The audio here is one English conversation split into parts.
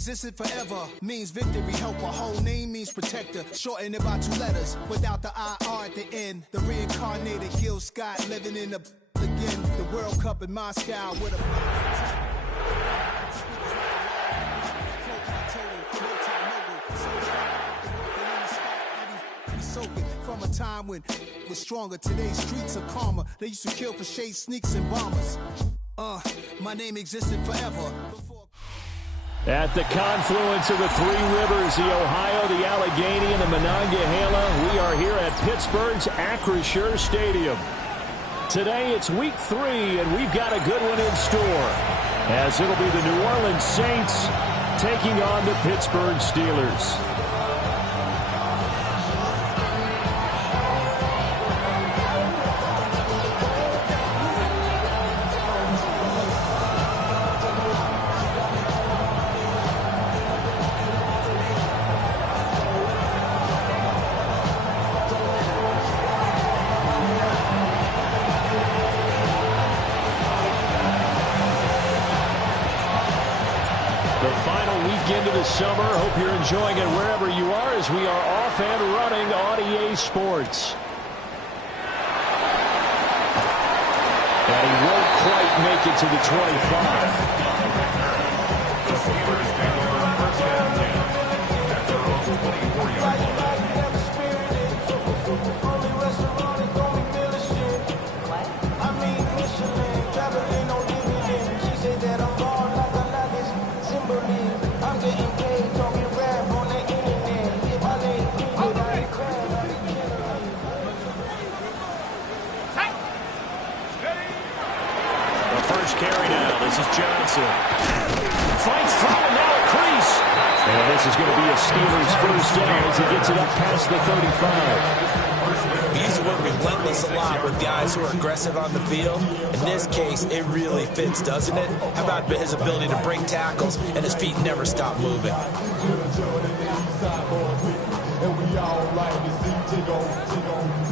Existed forever means victory, helper. Whole name means protector. Shorten it by 2 letters without the IR at the end. The reincarnated Gil Scott living in the again. The World Cup in Moscow with a from a time when it was stronger. Today's streets are calmer. They used to kill for shade, sneaks, and bombers. My name existed forever. At the confluence of the 3 rivers, the Ohio, the Allegheny, and the Monongahela, we are here at Pittsburgh's Acrisure Stadium. Today it's week 3, and we've got a good one in store, as it'll be the New Orleans Saints taking on the Pittsburgh Steelers. Into the summer. Hope you're enjoying it wherever you are as we are off and running on EA Sports. And he won't quite make it to the 25. Carry now. This is Johnson. Fights through and now a crease. And this is going to be a Steelers first down as he gets it up past the 35. He's worked relentless a lot with guys who are aggressive on the field. In this case, it really fits, doesn't it? How about his ability to break tackles and his feet never stop moving? And we all like to see Tigo.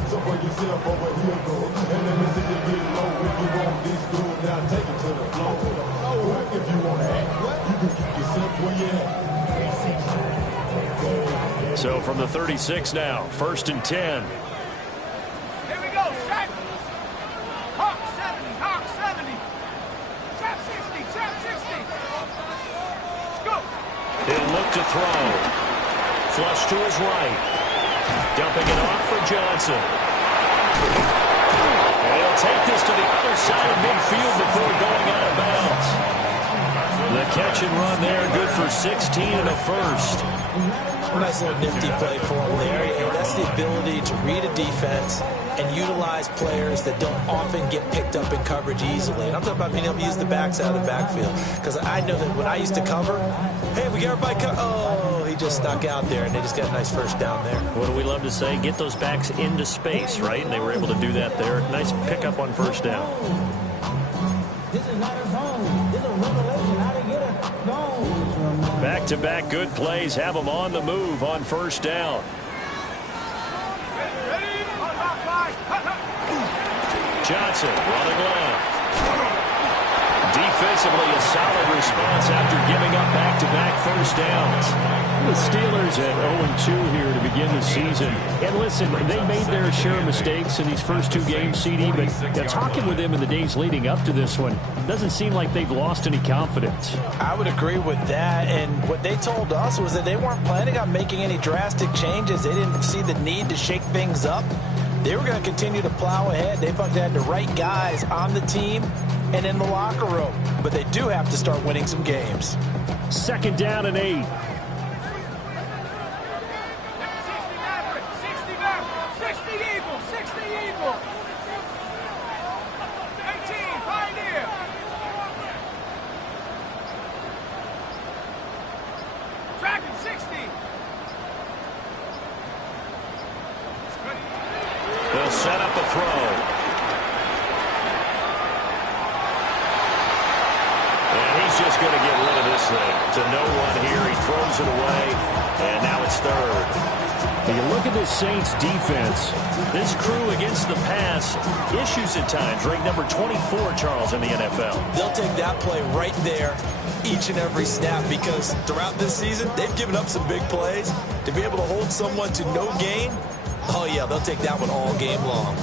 So for yourself over here, go. And let me see you get low. If you want this good, now take it to the floor. If you want to act, you can keep yourself where you at. So from the 36 now, 1st and 10. Here we go, set. Hawk 70, Hawk 70. Trap 60, trap 60. Let's go. He'll look to throw. Flush to his right. Dumping it off for Johnson. And he'll take this to the other side of midfield before going out of bounds. The catch and run there, good for 16 and a first. Nice little nifty play for him there. And that's the ability to read a defense and utilize players that don't often get picked up in coverage easily. And I'm talking about being able to use the backs out of the backfield. Because I know that when I used to cover, hey, we got everybody oh, he just snuck out there, and they just got a nice first down there. What do we love to say? Get those backs into space, right? And they were able to do that there. Nice pickup on first down. This is not a zone. This is a revelation. How to get a zone. Back-to-back good plays have them on the move on first down. Johnson running left. Defensively, a solid response after giving up back-to-back first downs. The Steelers at 0-2 here to begin the season. And listen, they made their share of mistakes in these first 2 games, CD, but talking with them in the days leading up to this one, doesn't seem like they've lost any confidence. I would agree with that, and what they told us was that they weren't planning on making any drastic changes. They didn't see the need to shake things up. They were going to continue to plow ahead. They thought they had the right guys on the team and in the locker room. But they do have to start winning some games. 2nd down and 8. 60 Eagle, 60 Eagle. 18, Pioneer. Dragon 60. They'll set up a throw. And he's just going to get rid of this thing. To no one here. He throws it away. And now it's third. When you look at this Saints defense, this crew against the pass, issues at times, ranked number 24, Charles, in the NFL. They'll take that play right there each and every snap because throughout this season, they've given up some big plays. To be able to hold someone to no gain, oh yeah, they'll take that one all game long.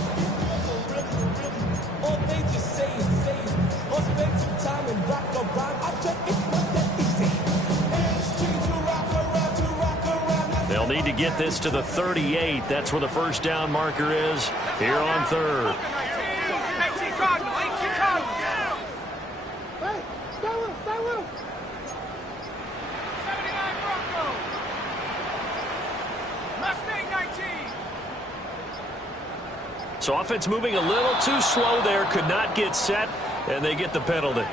They'll need to get this to the 38. That's where the first down marker is here on third. 18 Cardinal, 18 Cardinal. Hey, stay with him, stay with him. 79 Bronco. Mustang 19. So offense moving a little too slow there. Could not get set, and they get the penalty.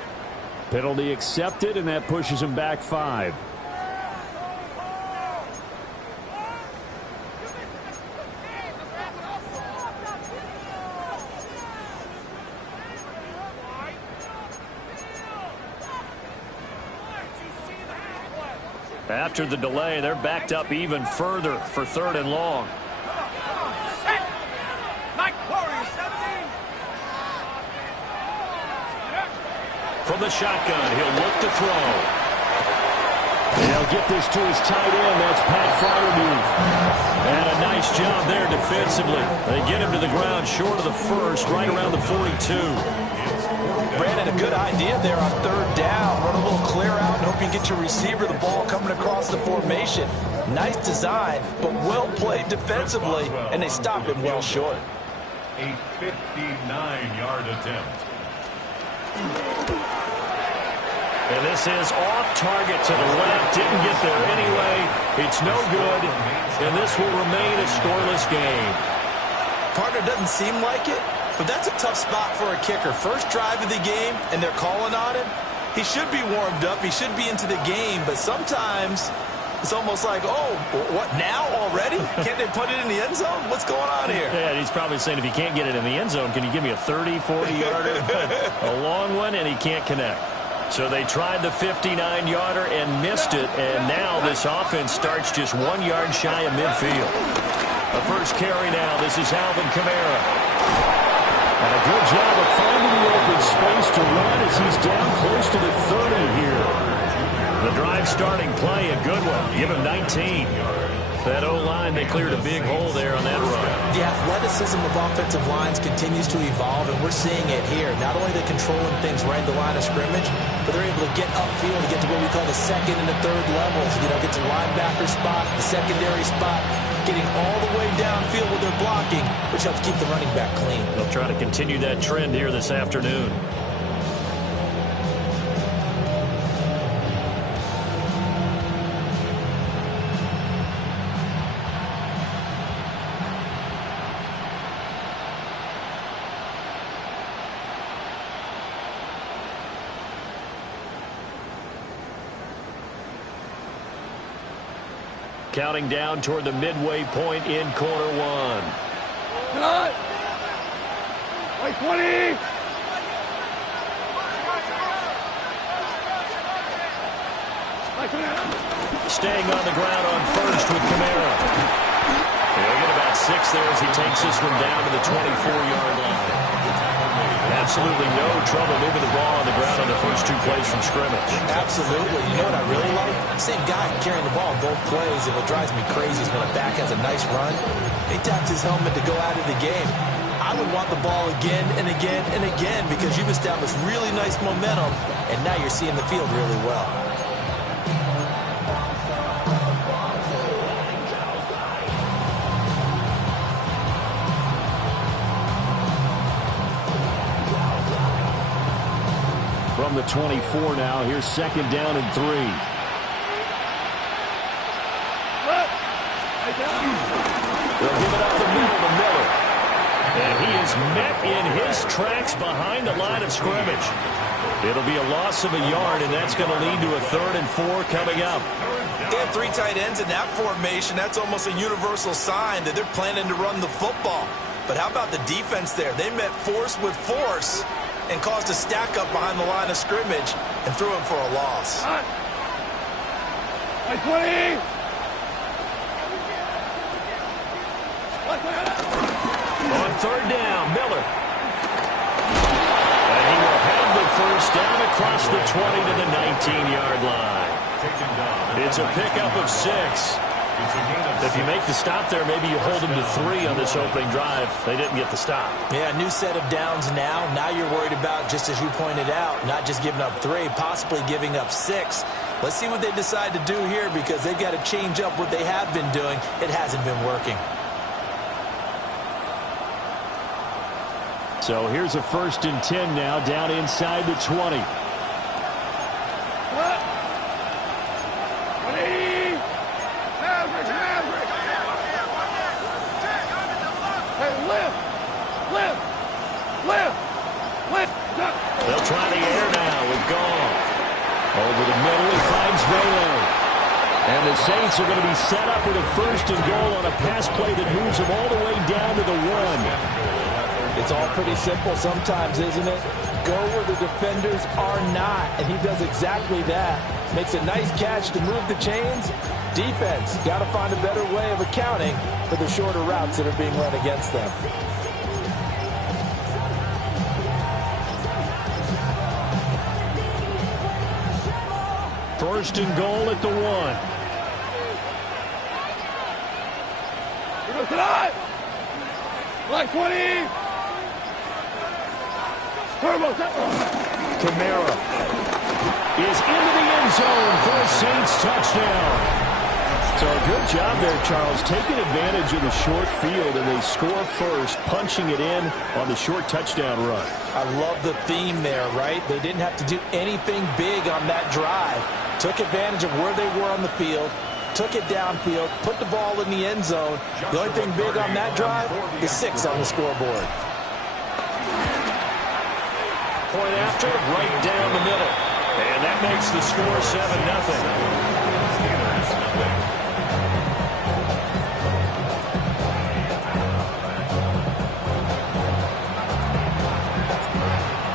Penalty accepted, and that pushes them back 5. After the delay, they're backed up even further for 3rd and long. Set. Like Warrior 17. From the shotgun, he'll look to throw. He'll get this to his tight end. That's Pat Fryermuth. And a nice job there defensively. They get him to the ground short of the first, right around the 42. Brandon, a good idea there on 3rd down. Run a little clear out and hope you get your receiver the ball coming across the formation. Nice design, but well played defensively, and they stopped him well short. A 59-yard attempt. And this is off target to the left. Didn't get there anyway. It's no good, and this will remain a scoreless game. Partner doesn't seem like it, but that's a tough spot for a kicker. First drive of the game, and they're calling on him. He should be warmed up. He should be into the game, but sometimes it's almost like, oh, what, now already? Can't they put it in the end zone? What's going on here? Yeah, he's probably saying if he can't get it in the end zone, can you give me a 30, 40-yarder? A long one, and he can't connect. So they tried the 59-yarder and missed it, and now this offense starts just 1 yard shy of midfield. The first carry now. This is Alvin Kamara. And a good job of finding the open space to run as he's down close to the 30 here. The drive starting play, a good one. Give him 19. That O-line, they cleared a big hole there on that run. The athleticism of offensive lines continues to evolve, and we're seeing it here. Not only are they controlling things right at the line of scrimmage, but they're able to get upfield to get to what we call the 2nd and the 3rd levels. You know, get to linebacker spot, the secondary spot, getting all the way downfield with their blocking, which helps keep the running back clean. They'll try to continue that trend here this afternoon. Counting down toward the midway point in quarter 1. Cut! Like 20! Staying on the ground on first with Kamara. He'll get about 6 there as he takes this one down to the 24-yard line. Absolutely no trouble moving the ball on the ground on the first 2 plays from scrimmage. Absolutely. You know what I really like? Same guy carrying the ball in both plays, and what drives me crazy is when a back has a nice run, he taps his helmet to go out of the game. I would want the ball again and again and again because you've established really nice momentum, and now you're seeing the field really well. From the 24 now, here's 2nd down and 3. They'll give it up the middle to Miller. And he is met in his tracks behind the line of scrimmage. It'll be a loss of a yard, and that's going to lead to a 3rd and 4 coming up. They have 3 tight ends in that formation. That's almost a universal sign that they're planning to run the football. But how about the defense there? They met force with force and caused a stack up behind the line of scrimmage and threw him for a loss. Like 20! On third down, Miller. And he will have the first down across the 20 to the 19-yard line. It's a pickup of 6. If you make the stop there, maybe you hold them to 3 on this opening drive. They didn't get the stop. Yeah, new set of downs now. Now you're worried about, just as you pointed out, not just giving up 3, possibly giving up 6. Let's see what they decide to do here, because they've got to change up what they have been doing. It hasn't been working. So here's a 1st and 10 now, down inside the 20. They'll try the air now with Goff. Over the middle, he finds Velo. And the Saints are going to be set up with a 1st and goal on a pass play that moves them all the way down to the 1. It's all pretty simple sometimes, isn't it? Go where the defenders are not, and he does exactly that. Makes a nice catch to move the chains. Defense got to find a better way of accounting for the shorter routes that are being run against them. First and goal at the 1. Like 20. Kamara is into the end zone for a Saints touchdown. So a good job there, Charles, taking advantage of the short field, and they score first, punching it in on the short touchdown run. I love the theme there, right? They didn't have to do anything big on that drive. Took advantage of where they were on the field, took it downfield, put the ball in the end zone. The only thing big on that drive is 6 on the scoreboard. Point after, right down the middle. And that makes the score 7-0.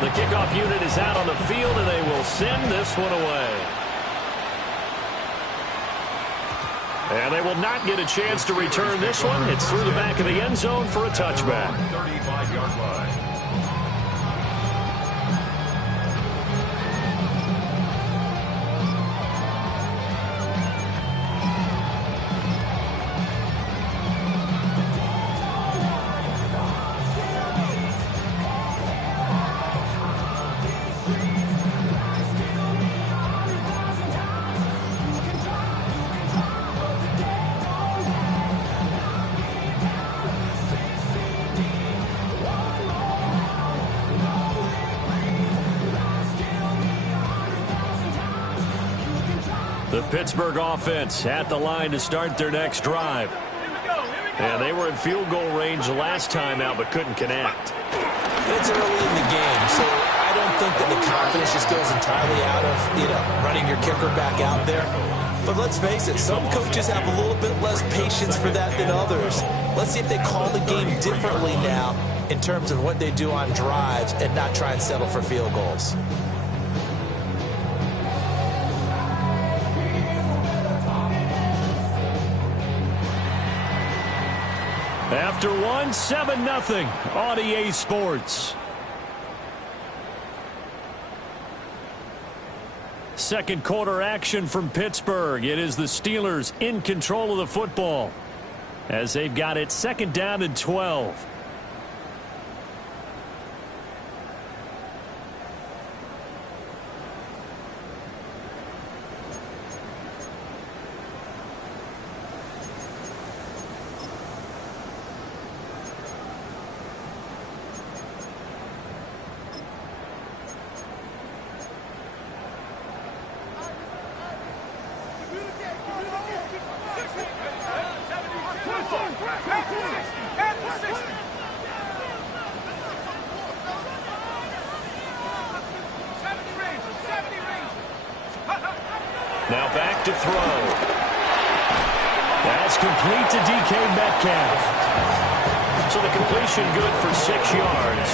The kickoff unit is out on the field, and they will send this one away. And they will not get a chance to return this one. It's through the back of the end zone for a touchback. 35-yard line. The Pittsburgh offense at the line to start their next drive. And they were in field goal range last time out, but couldn't connect. It's early in the game, so I don't think that the confidence just goes entirely out of, running your kicker back out there. But let's face it, some coaches have a little bit less patience for that than others. Let's see if they call the game differently now in terms of what they do on drives and not try and settle for field goals. After 7-0 on EA Sports. Second quarter action from Pittsburgh. It is the Steelers in control of the football as they've got it 2nd down and 12. Now back to throw. That's complete to DK Metcalf. So the completion good for 6 yards.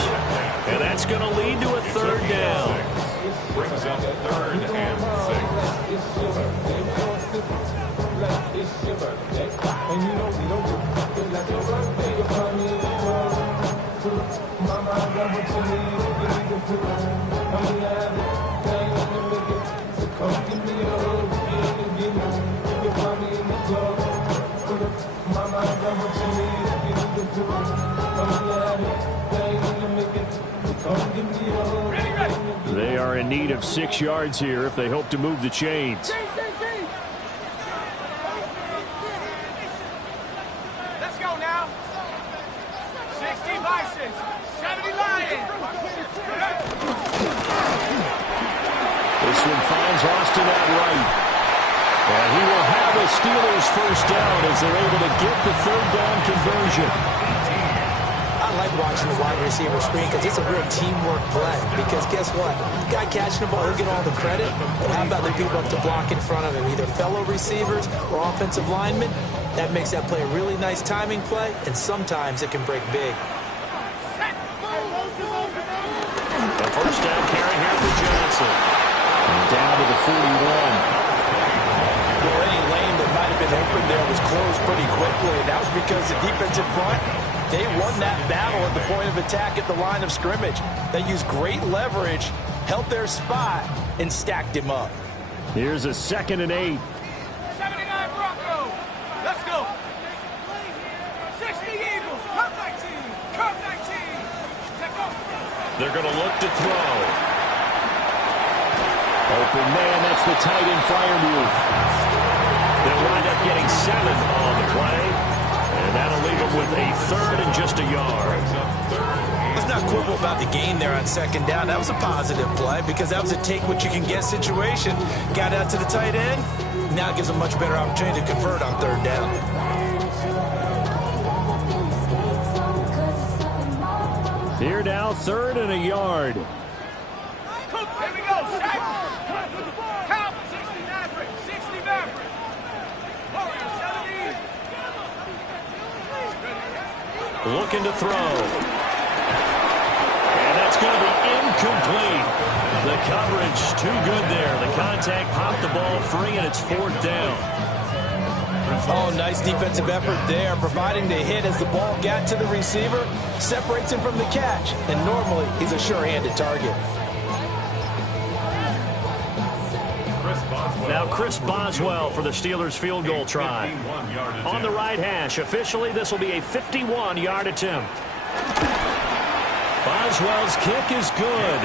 And that's going to lead to a 3rd down. Brings up 3rd and 6. They are in need of 6 yards here if they hope to move the chains. Let's go now. 60 Bisons, 70 Lions. This one finds Austin outright. And he will have a Steelers first down as they're able to get the 3rd down conversion. I like watching the wide receiver screen because it's a real teamwork play. Because guess what? The guy catching the ball, he'll get all the credit. But how about the people up to block in front of him, either fellow receivers or offensive linemen? That makes that play a really nice timing play, and sometimes it can break big. A first down carry here for Johnson. And down to the 41. Well, any lane that might have been open there was closed pretty quickly, and that was because the defensive front, they won that battle at the point of attack at the line of scrimmage. They used great leverage, held their spot, and stacked him up. Here's a 2nd and 8. 79 Broncos. Let's go. 60 Eagles. Curve 19. Curve 19. Take off. They're going to look to throw. Open man, that's the tight end Firemouth. They'll wind up getting 7 on the play. And that'll leave them with a 3rd and just a yard. Let's not quibble about the gain there on 2nd down. That was a positive play because that was a take-what-you-can-get situation. Got out to the tight end. Now it gives them a much better opportunity to convert on 3rd down. Here now, 3rd and a yard. Here we go. Count. 60 Maverick. 60 Maverick. Warrior 70. Looking to throw. And that's going to be incomplete. The coverage too good there. The contact popped the ball free, and it's 4th down. Oh, nice defensive effort there, providing the hit as the ball got to the receiver, separates him from the catch, and normally he's a sure-handed target. Now Chris Boswell for the Steelers field goal try. On the right hash, officially this will be a 51-yard attempt. Boswell's kick is good.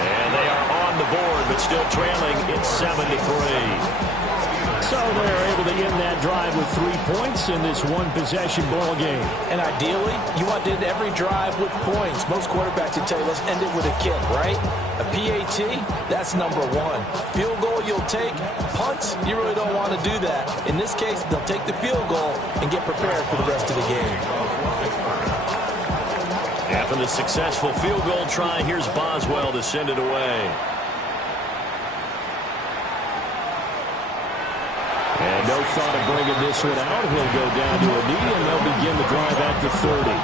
And they are on the board, but still trailing. It's 7-3. So they're able to end that drive with 3 points in this one-possession ball game. And ideally, you want to end every drive with points. Most quarterbacks would tell you, let's end it with a kick, right? A PAT, that's number 1. Field goal you'll take. Punts, you really don't want to do that. In this case, they'll take the field goal and get prepared for the rest of the game. After the successful field goal try, here's Boswell to send it away. And no thought of bringing this one out. He'll go down to a knee, and they'll begin the drive at the 30.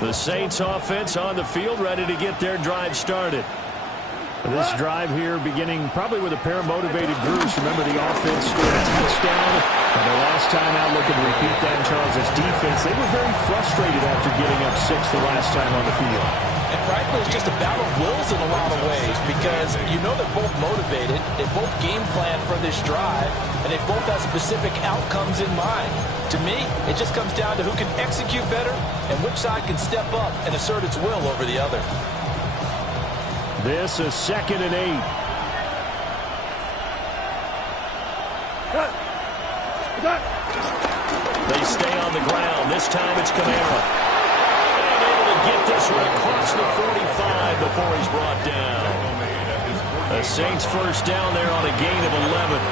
The Saints offense on the field, ready to get their drive started. This drive here beginning probably with a pair of motivated groups. Remember, the offense scored a touchdown. And the last time out, looking to repeat that in Charles' defense, they were very frustrated after getting up 6 the last time on the field. And frankly, it's just a battle of wills in a lot of ways because you know they're both motivated, they both game plan for this drive, and they both have specific outcomes in mind. To me, it just comes down to who can execute better and which side can step up and assert its will over the other. This is 2nd and 8. They stay on the ground. This time it's Kamara. And able to get this one across the 45 before he's brought down. The Saints first down there on a gain of 11.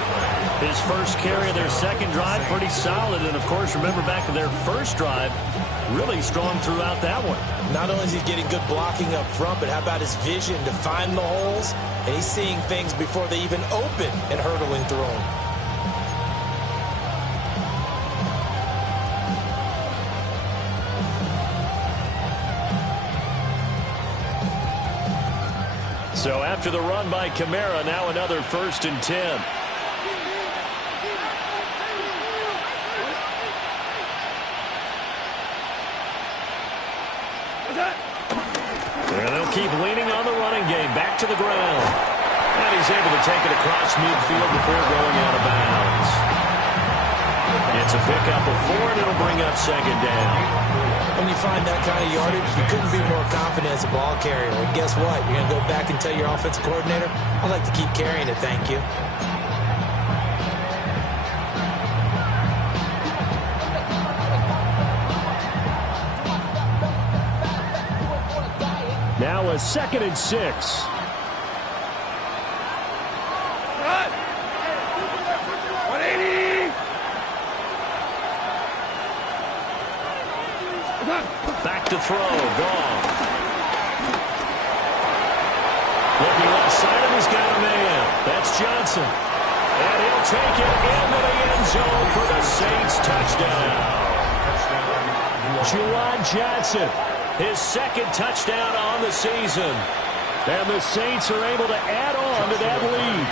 His first carry of their second drive, pretty solid. And, of course, remember back to their first drive, really strong throughout that one. Not only is he getting good blocking up front, but how about his vision to find the holes? And he's seeing things before they even open and hurdling through them. So after the run by Kamara, now another 1st and 10. And they'll keep leaning on the running game. Back to the ground. And he's able to take it across midfield before going out of bounds. It's a pickup of 4, and it'll bring up 2nd down. When you find that kind of yardage, you couldn't be more confident as a ball carrier. And guess what? You're going to go back and tell your offensive coordinator, I'd like to keep carrying it, thank you. Now a 2nd and 6. Back to throw. Gone. Looking left side of, he's got a man. That's Johnson. And he'll take it into the end zone for the Saints touchdown. Juwan Johnson, his 2nd touchdown on the season. And the Saints are able to add on to that lead.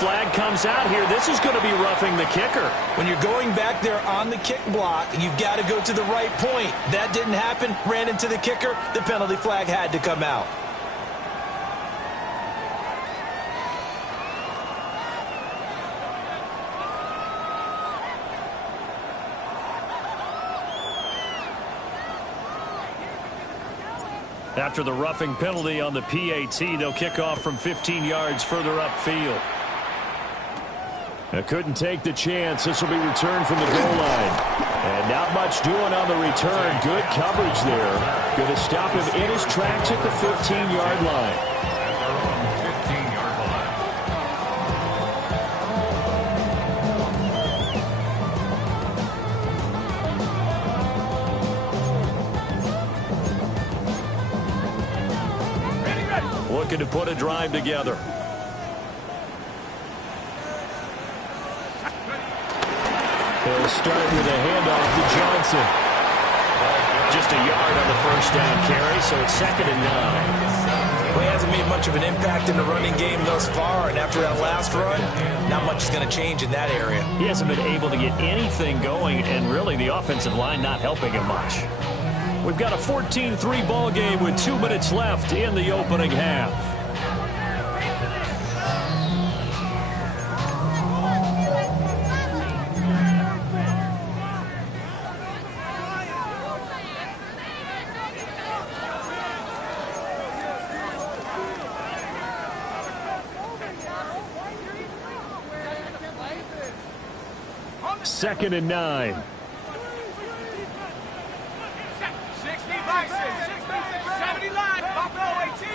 Flag comes out here. This is going to be roughing the kicker. When you're going back there on the kick block, you've got to go to the right point. That didn't happen. Ran into the kicker. The penalty flag had to come out. After the roughing penalty on the PAT, they'll kick off from 15 yards further upfield. Couldn't take the chance. This will be returned from the goal line. And not much doing on the return. Good coverage there. Going to stop him in his tracks at the 15-yard line. 15-yard line. Looking to put a drive together. They'll start with a handoff to Johnson. Just a yard on the 1st down carry, so it's 2nd and 9. Well, he hasn't made much of an impact in the running game thus far, and after that last run, not much is going to change in that area. He hasn't been able to get anything going, and really the offensive line not helping him much. We've got a 14-3 ball game with 2 minutes left in the opening half. Second and 9. 60 Bison, 70 line, Buffalo 18.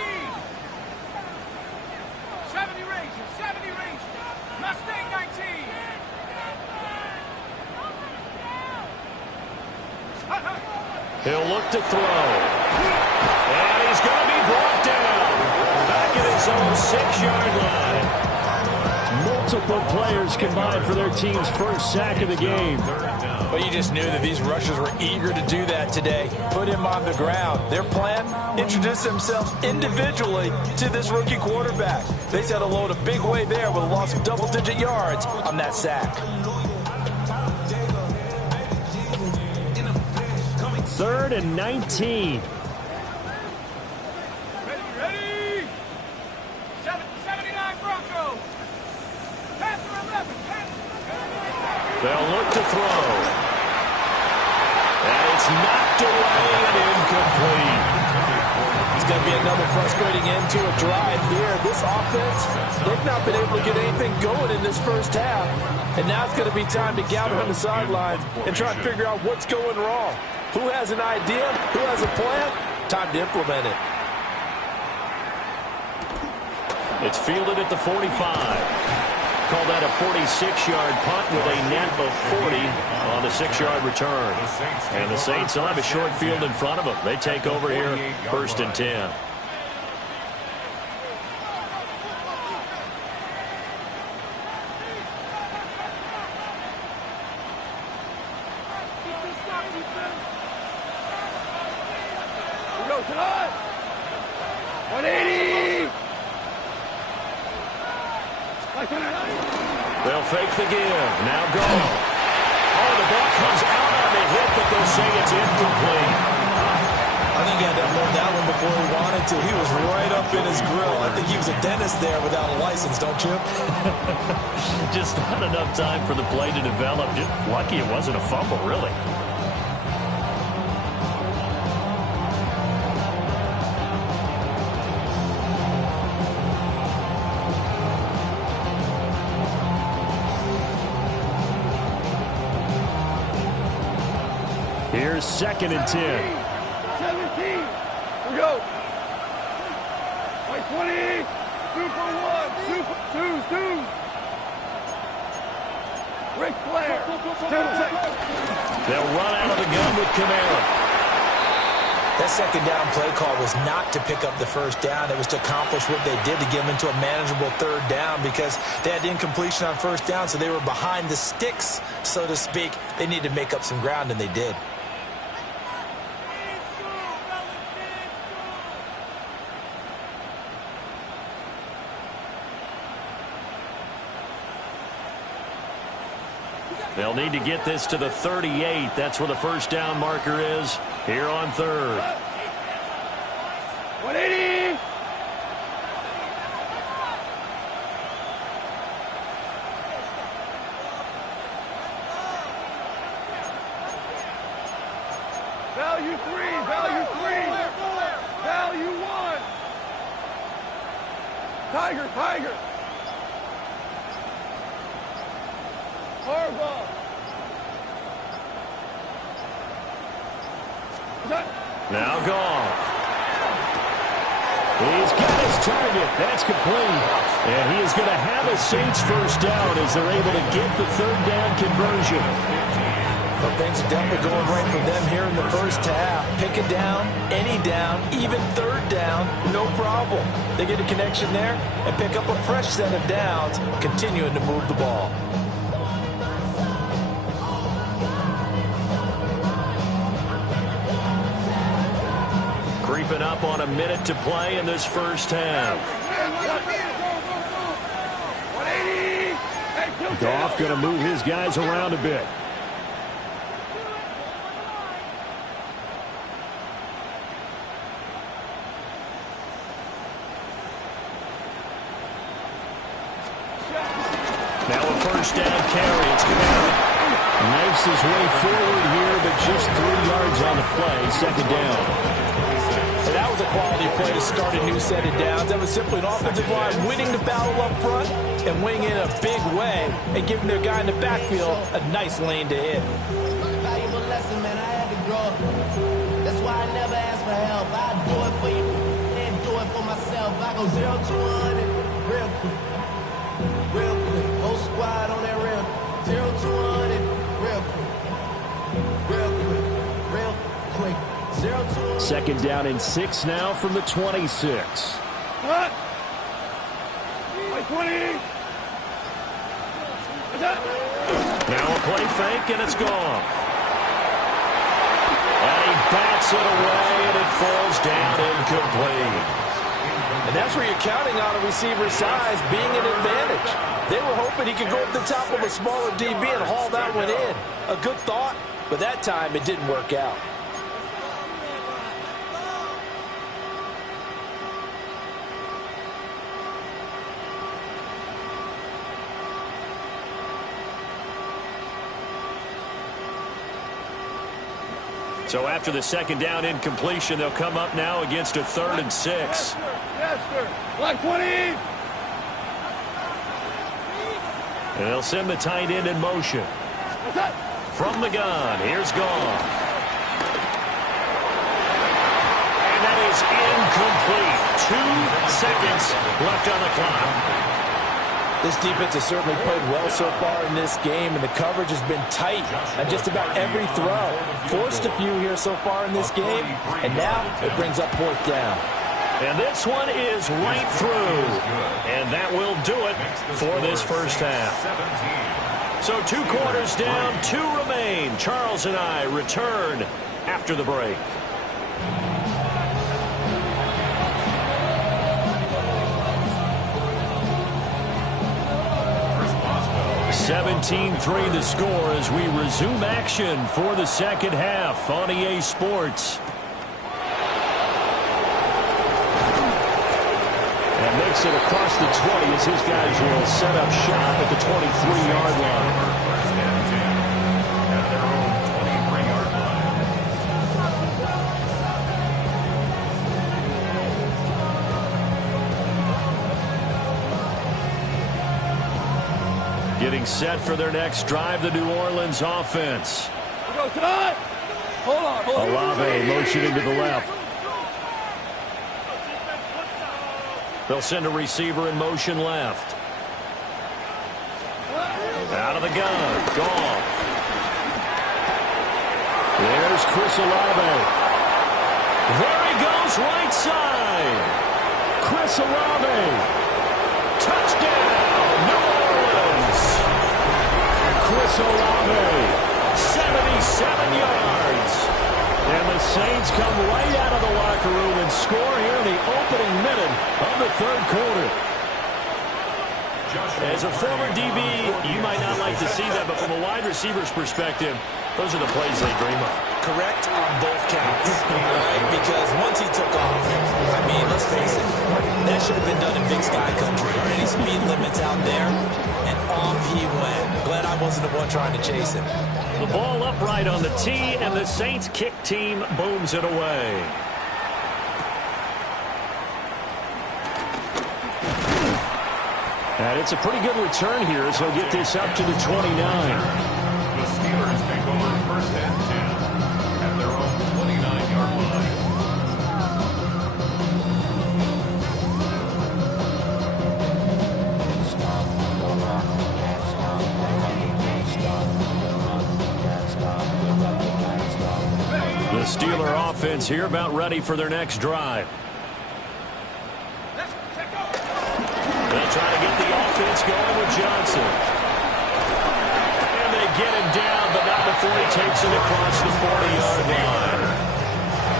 70 Rangers, 70 Rangers, Mustang 19. He'll look to throw. And he's going to be brought down. Back at his own 6-yard line. Multiple players combined for their team's first sack of the game. Well, you just knew that these rushers were eager to do that today. Put him on the ground. Their plan, introduce themselves individually to this rookie quarterback. They set a load a big way there with a loss of double-digit yards on that sack. 3rd and 19. Ready? 79 Broncos. They'll look to throw. And it's knocked away and incomplete. It's going to be another frustrating end to a drive here. This offense, they've not been able to get anything going in this first half. And now it's going to be time to gather on the sidelines and try to figure out what's going wrong. Who has an idea? Who has a plan? Time to implement it. It's fielded at the 45. Call that a 46-yard punt with a net of 40 on the 6-yard return. And the Saints will have a short field in front of them. They take over here, 1st and 10. Go tonight. 180. They'll fake the give. Now go. Oh, the ball comes out on the hit, but they'll say it's incomplete. I think he had to unload that one before he wanted to. He was right up in his grill. I think he was a dentist there without a license, don't you? Just not enough time for the play to develop. Just lucky it wasn't a fumble, really. Here's 2nd and 10. 17. We go. Like 20. 2 for 1. 2 for 2. Ric Flair. They'll run out of the gun with Kamara. That second down play call was not to pick up the first down. It was to accomplish what they did to get them into a manageable 3rd down because they had incompletion on 1st down, so they were behind the sticks, so to speak. They needed to make up some ground, and they did. They'll need to get this to the 38. That's where the 1st down marker is here on 3rd. 180. Value 3. Value 3. Value 1. Tiger. Harbaugh. Now Goff. He's got his target. That's complete. And he is going to have a Saints 1st down as they're able to get the 3rd down conversion. But things are definitely going right for them here in the first half. Pick a down, any down, even 3rd down, no problem. They get a connection there and pick up a fresh set of downs, continuing to move the ball. Creeping up on a minute to play in this first half. Goff going to move his guys around a bit. Now a 1st down carry. It's Kamara. Knifes his way forward here, but just 3 yards on the play. 2nd down. And that was a quality play to start a new set of downs. That was simply an offensive line winning the battle up front and winning in a big way and giving their guy in the backfield a nice lane to hit. Valuable lesson, man. I had to grow up. That's why I never ask for help. I do it for you and do it for myself. I go 0 to 100 real quick. Real quick. Whole squad on that real. 0 to 100 real quick. Real quick. Real quick. 0 to 100. 2nd down and 6 now from the 26. What? Like 20. Now a play fake, and it's gone. And he bats it away, and it falls down incomplete. And that's where you're counting on a receiver's size being an advantage. They were hoping he could go up the top of a smaller DB and haul that one in. A good thought, but that time it didn't work out. So after the second down incompletion, they'll come up now against a 3rd and 6. Yes, sir. Block 20. And they'll send the tight end in motion. From the gun, here's Goff. And that is incomplete. 2 seconds left on the clock. This defense has certainly played well so far in this game, and the coverage has been tight on just about every throw. Forced a few here so far in this game, and now it brings up 4th down. And this one is right through. And that will do it for this first half. So 2 quarters down, 2 remain. Charles and I return after the break. 17-3 the score as we resume action for the second half on EA Sports. And makes it across the 20 as his guys will set up shop at the 23-yard line. Getting set for their next drive, the New Orleans offense. Hold on. Olave motioning to the left. They'll send a receiver in motion left. Out of the gun. Goff. There's Chris Olave. There he goes, right side. Chris Olave. Touchdown, New Orleans. Chris Olave, 77 yards. And the Saints come right out of the locker room and score here in the opening minute of the 3rd quarter. As a former DB, you might not like to see that, but from a wide receiver's perspective, those are the plays they dream of. Correct on both counts, right? Because once he took off, I mean, let's face it, that should have been done in Big Sky Country. Any speed limits out there, and off he went. Glad I wasn't the one trying to chase him. The ball upright on the tee, and the Saints kick team booms it away. And it's a pretty good return here as he'll get this up to the 29. The Steelers take over 1st and 10 at their own 29-yard line. The Steeler offense here about ready for their next drive. They'll try to get the offense going with Johnson. And they get him down, but not before he takes it across the 40-yard line.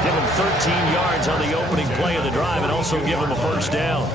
Give him 13 yards on the opening play of the drive and also give him a first down.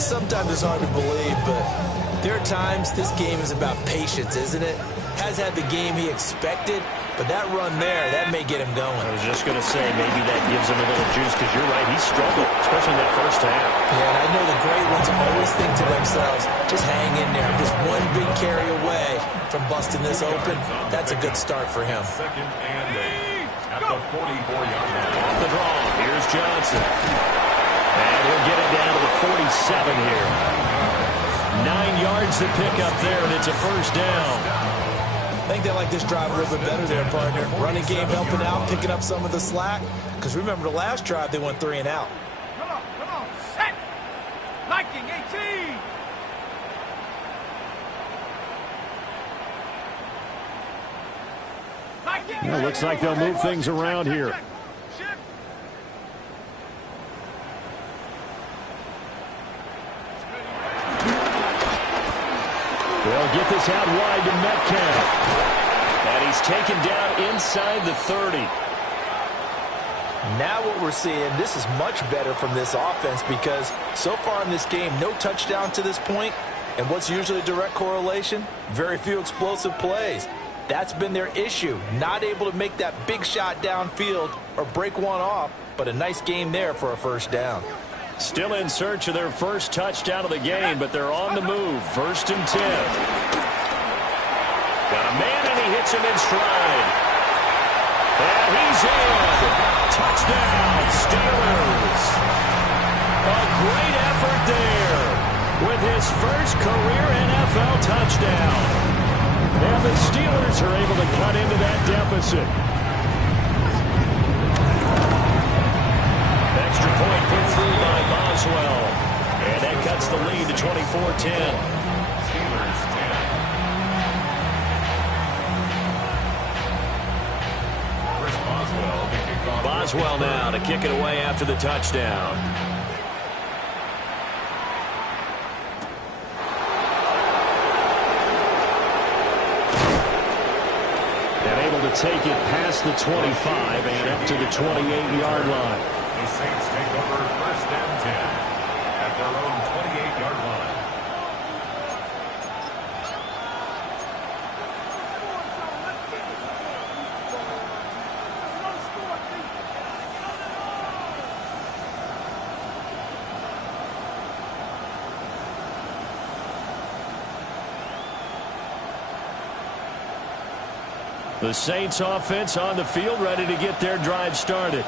Sometimes it's hard to believe, but there are times this game is about patience, isn't it? Has had the game he expected, but that run there, that may get him going. I was just going to say, maybe that gives him a little juice, because you're right, he struggled, especially in that first half. Yeah, and I know the great ones always think to themselves, just hang in there. Just one big carry away from busting this open. That's a good start for him. 2nd and 8 at the 44-yard line. Off the draw, here's Johnson. And he'll get it down to the 47 here. 9 yards to pick up there, and it's a first down. I think they like this drive a little bit better there, partner. Running game helping out, picking up some of the slack. Because remember, the last drive, they went 3 and out. Come on, set. Liking 18. Well, looks like they'll move things around here. They'll get this out wide to Metcalf. And he's taken down inside the 30. Now what we're seeing, this is much better from this offense because so far in this game, no touchdown to this point. And what's usually a direct correlation? Very few explosive plays. That's been their issue. Not able to make that big shot downfield or break one off, but a nice game there for a first down. Still in search of their first touchdown of the game, but they're on the move. 1st and 10. Got a man, and he hits him in stride. And he's is in. Touchdown, Steelers. A great effort there with his first career NFL touchdown. And the Steelers are able to cut into that deficit. Extra point put through by Boswell. And that cuts the lead to 24-10. Steelers 10. Chris Boswell to kick off. Boswell now to kick it away after the touchdown. And able to take it past the 25 and up to the 28-yard line. The Saints take over first and 10 at their own 28-yard line. The Saints offense on the field, ready to get their drive started.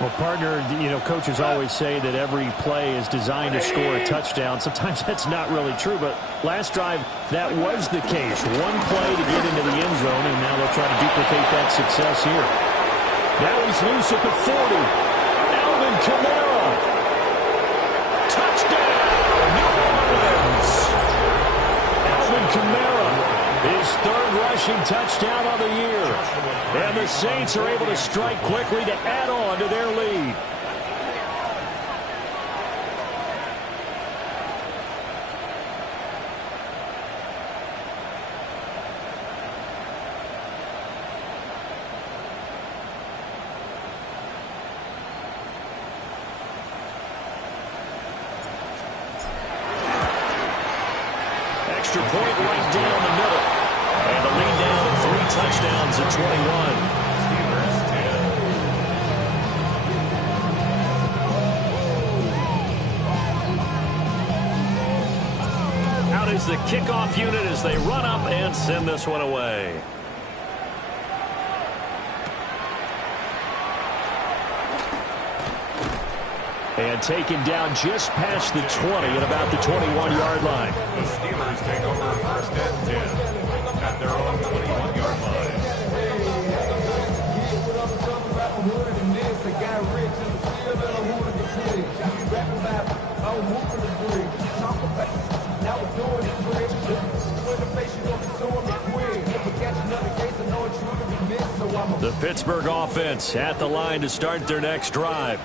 Well, partner, coaches always say that every play is designed to score a touchdown. Sometimes that's not really true, but last drive, that was the case. One play to get into the end zone, and now they'll try to duplicate that success here. Now he's loose at the 40. Alvin Kamara. Touchdown, New Orleans. Alvin Kamara, his third rushing touchdown on the year. And the Saints are able to strike quickly to add on to their lead. Extra point right down the middle. And the lead down to 3 touchdowns at 21. Steelers 10. Out is the kickoff unit as they run up and send this one away. And taken down just past the 20 at about the 21-yard line. The Steelers take over first and 10 at their own 21-yard line. The Pittsburgh offense at the line to start their next drive.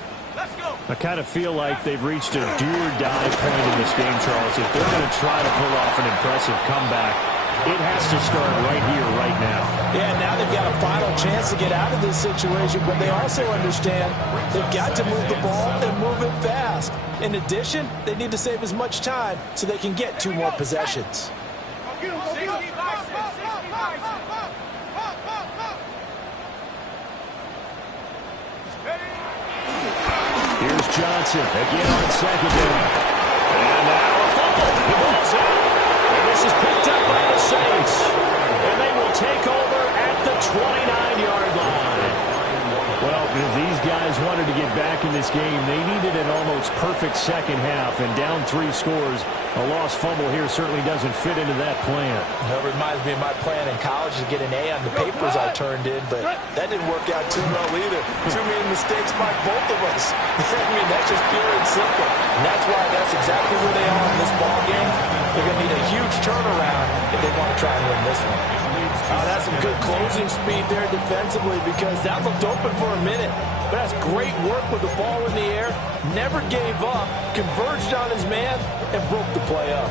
I kind of feel like they've reached a do-or-die point in this game, Charles. If they're going to try to pull off an impressive comeback, it has to start right here, right now. Yeah, now they've got a final chance to get out of this situation, but they also understand they've got to move the ball and move it fast. In addition, they need to save as much time so they can get 2 more possessions. Here's Johnson again on second down. And now a fumble. The ball's out. And this is picked up by the Saints. And they will take over at the 29-yard line. Well, if these guys wanted to get back in this game, they needed an almost perfect second half. And down 3 scores, a lost fumble here certainly doesn't fit into that plan. That reminds me of my plan in college to get an A on the papers I turned in, but that didn't work out too well either. Too many mistakes by both of us. I mean, that's just pure and simple. And that's why that's exactly where they are in this ball game. They're going to need a huge turnaround if they want to try and win this one. That's some good closing speed there defensively because that looked open for a minute. But that's great work with the ball in the air. Never gave up, converged on his man, and broke the play up.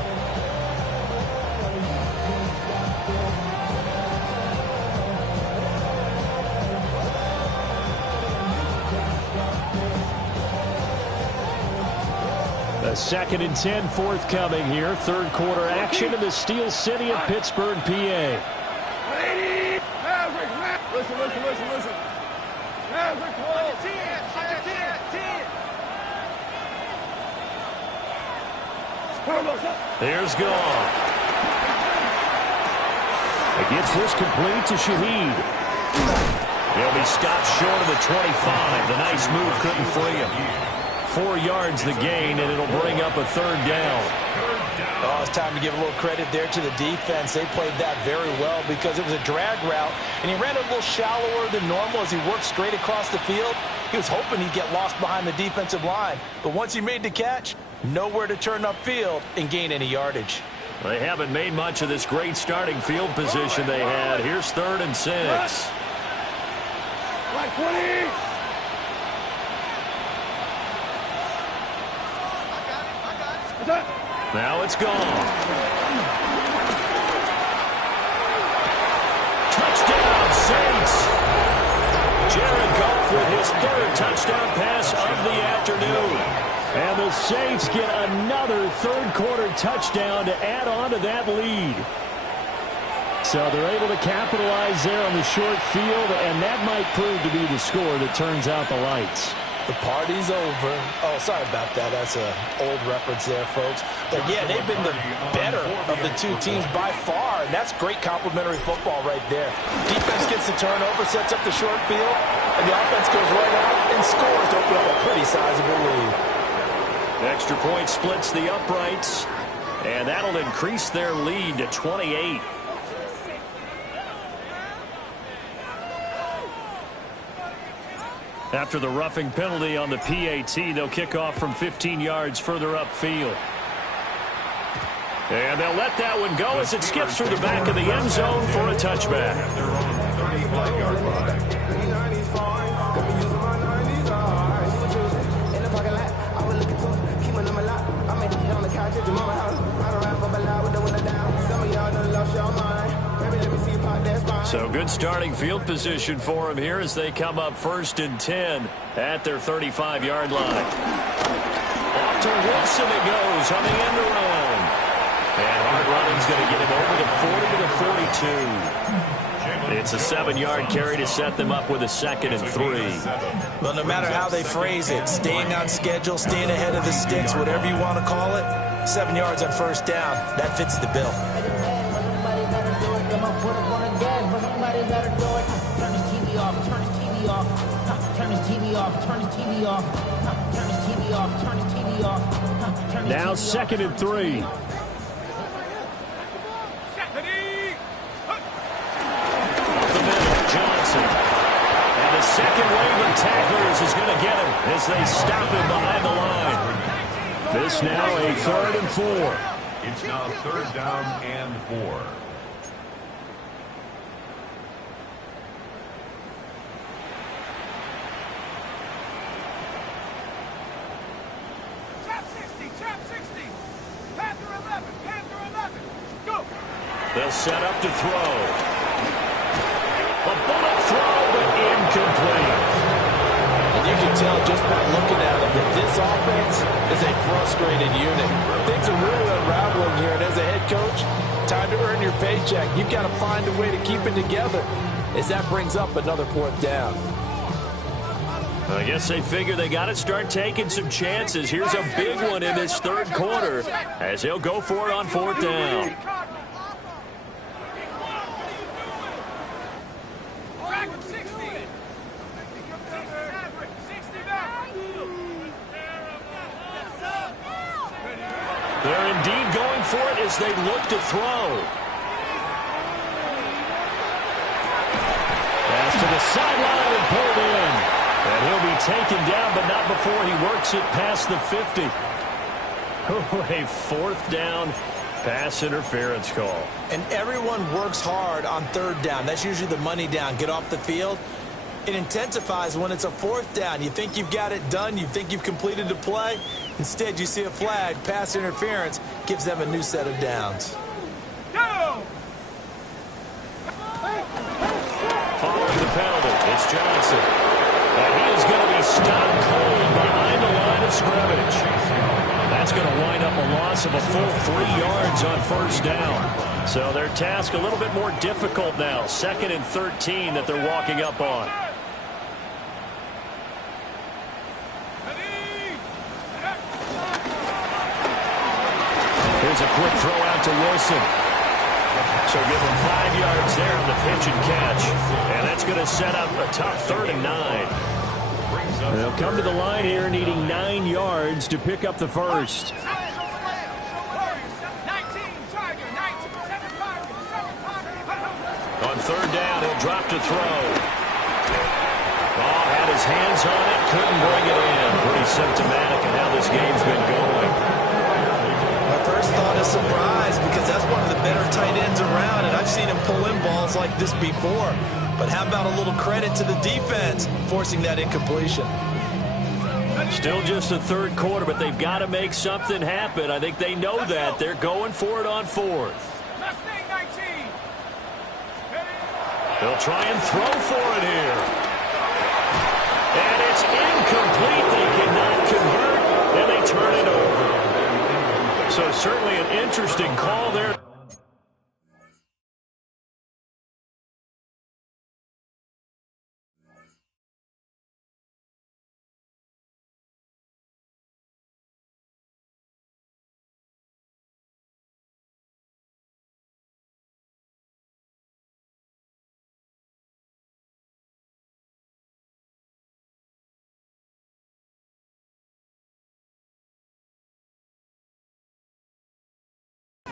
A 2nd and 10 forthcoming here. Third quarter action in the Steel City of Pittsburgh, PA. Listen. Maverick, hold. There's Goff. It gets this complete to Shaheed. He'll be he stops short of the 25. The nice move couldn't free him. 4 yards the gain, and it'll bring up a third down. Oh, it's time to give a little credit there to the defense. They played that very well because it was a drag route, and he ran a little shallower than normal as he worked straight across the field. He was hoping he'd get lost behind the defensive line, but once he made the catch, nowhere to turn upfield and gain any yardage. They haven't made much of this great starting field position they had. Here's 3rd and 6. Like 20. Now it's gone. Touchdown, Saints. Jared Goff with his 3rd touchdown pass of the afternoon. And the Saints get another third-quarter touchdown to add on to that lead. So they're able to capitalize there on the short field, and that might prove to be the score that turns out the lights. The party's over. Oh, sorry about that. That's an old reference there, folks. But, yeah, they've been the better of the two teams by far, and that's great complimentary football right there. Defense gets the turnover, sets up the short field, and the offense goes right out and scores to open up a pretty sizable lead. Extra point splits the uprights, and that'll increase their lead to 28. After the roughing penalty on the PAT, they'll kick off from 15 yards further upfield. And they'll let that one go as it skips through the back of the end zone for a touchback. So good starting field position for him here as they come up 1st and 10 at their 35-yard line. Off to Wilson it goes on the end around. And hard running's going to get him over to 40 to the 42. It's a 7-yard carry to set them up with a 2nd and 3. Well, no matter how they phrase it, staying on schedule, staying ahead of the sticks, whatever you want to call it, 7 yards on 1st down, that fits the bill. Turn his TV off, turn his TV off, turn his TV off, turn his TV off, turn his TV off, turn his TV off. Now 2nd and 3. Up the middle, Johnson. And the second wave of tacklers is going to get him as they stop him behind the line. This now a 3rd and 4. It's now 3rd down and 4. They'll set up to throw. A bullet throw, but incomplete. And you can tell just by looking at them that this offense is a frustrated unit. Things are really unraveling here, and as a head coach, time to earn your paycheck. You've got to find a way to keep it together as that brings up another 4th down. I guess they figure they got to start taking some chances. Here's a big one in this 3rd quarter as they'll go for it on 4th down. They're indeed going for it as they look to throw. Pass to the sideline and pulled in. And he'll be taken down, but not before he works it past the 50. Oh, a 4th down pass interference call. And everyone works hard on 3rd down. That's usually the money down. Get off the field. It intensifies when it's a 4th down. You think you've got it done. You think you've completed the play. Instead, you see a flag. Pass interference gives them a new set of downs. Go! Following the penalty, it's Johnson. And he is going to be stopped cold behind the line of scrimmage. That's going to wind up a loss of a full 3 yards on 1st down. So their task a little bit more difficult now. 2nd and 13 that they're walking up on. Here's a quick throw out to Wilson. So give him 5 yards there on the pitch and catch. And that's going to set up a tough 3rd and 9. They'll come to the line here needing 9 yards to pick up the first. On 3rd down, he'll drop to throw. Oh, had his hands on it, couldn't bring it in. Pretty symptomatic of how this game's been going. My first thought is surprise, because that's one of the better tight ends around, and I've seen him pull in balls like this before. But how about a little credit to the defense forcing that incompletion? Still just the 3rd quarter, but they've got to make something happen. I think they know that. They're going for it on 4th. They'll try and throw for it here. And it's incomplete. They cannot convert, and they turn it over. So certainly an interesting call there.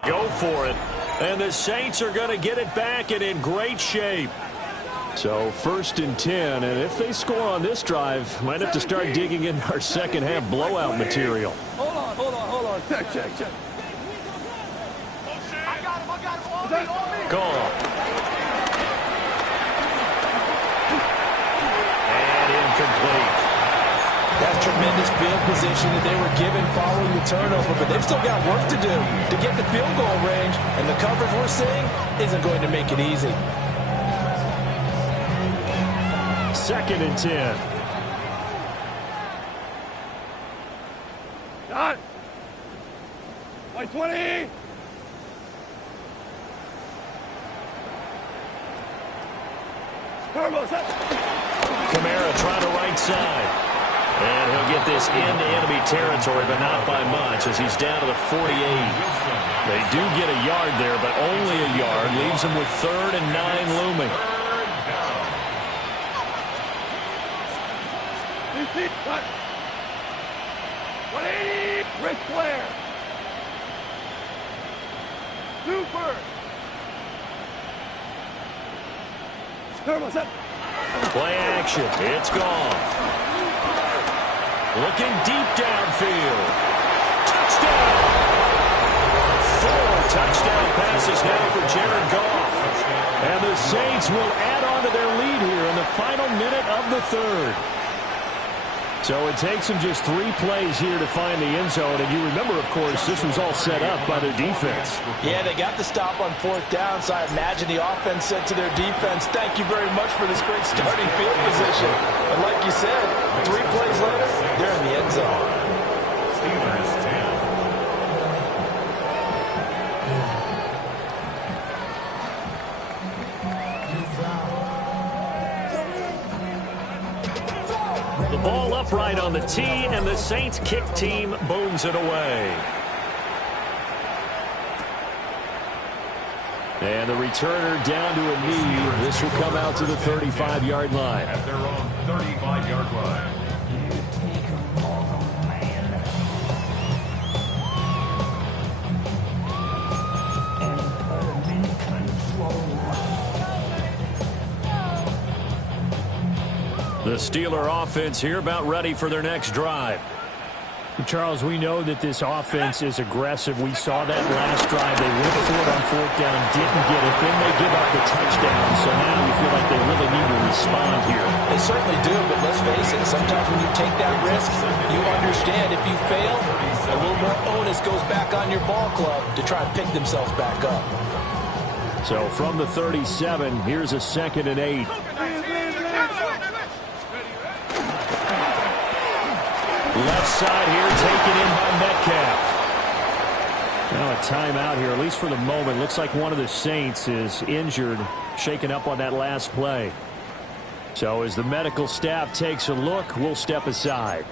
Go for it. And the Saints are going to get it back and in great shape. So 1st and 10, and if they score on this drive, might have to start digging in our second half blowout material. Hold on. Check. Call. And incomplete. That's tremendous field position that they were given following the turnover, but they've still got work to do to get the field goal range, and the coverage we're seeing isn't going to make it easy. 2nd and 10. Done. White 20. Kamara trying to right side. And he'll get this into enemy territory, but not by much, as he's down to the 48. They do get a yard there, but only a yard. Leaves them with 3rd and 9 looming. Cut. 180. Ric Flair. Super. Turbo set. Play action. It's gone. Looking deep downfield. Touchdown! 4 touchdown passes now for Jared Goff. And the Saints will add on to their lead here in the final minute of the 3rd. So it takes them just 3 plays here to find the end zone. And you remember, of course, this was all set up by their defense. Yeah, they got the stop on 4th down, so I imagine the offense said to their defense, thank you very much for this great starting field position. And like you said, 3 plays later, they're in the end zone. Steelers 10. The ball upright on the tee, and the Saints kick team booms it away. And the returner down to a knee. This will come out to the 35-yard line. At their own 35-yard line. The Steeler offense here about ready for their next drive. Charles, we know that this offense is aggressive. We saw that last drive. They went for it on 4th down, didn't get it. Then they give up the touchdown. So now you feel like they really need to respond here. They certainly do, but let's face it, sometimes when you take that risk, you understand if you fail, a little more onus goes back on your ball club to try and pick themselves back up. So from the 37, here's a 2nd and 8. Left side here, taken in by Metcalf. Now a timeout here, at least for the moment. Looks like one of the Saints is injured, shaken up on that last play. So as the medical staff takes a look, we'll step aside.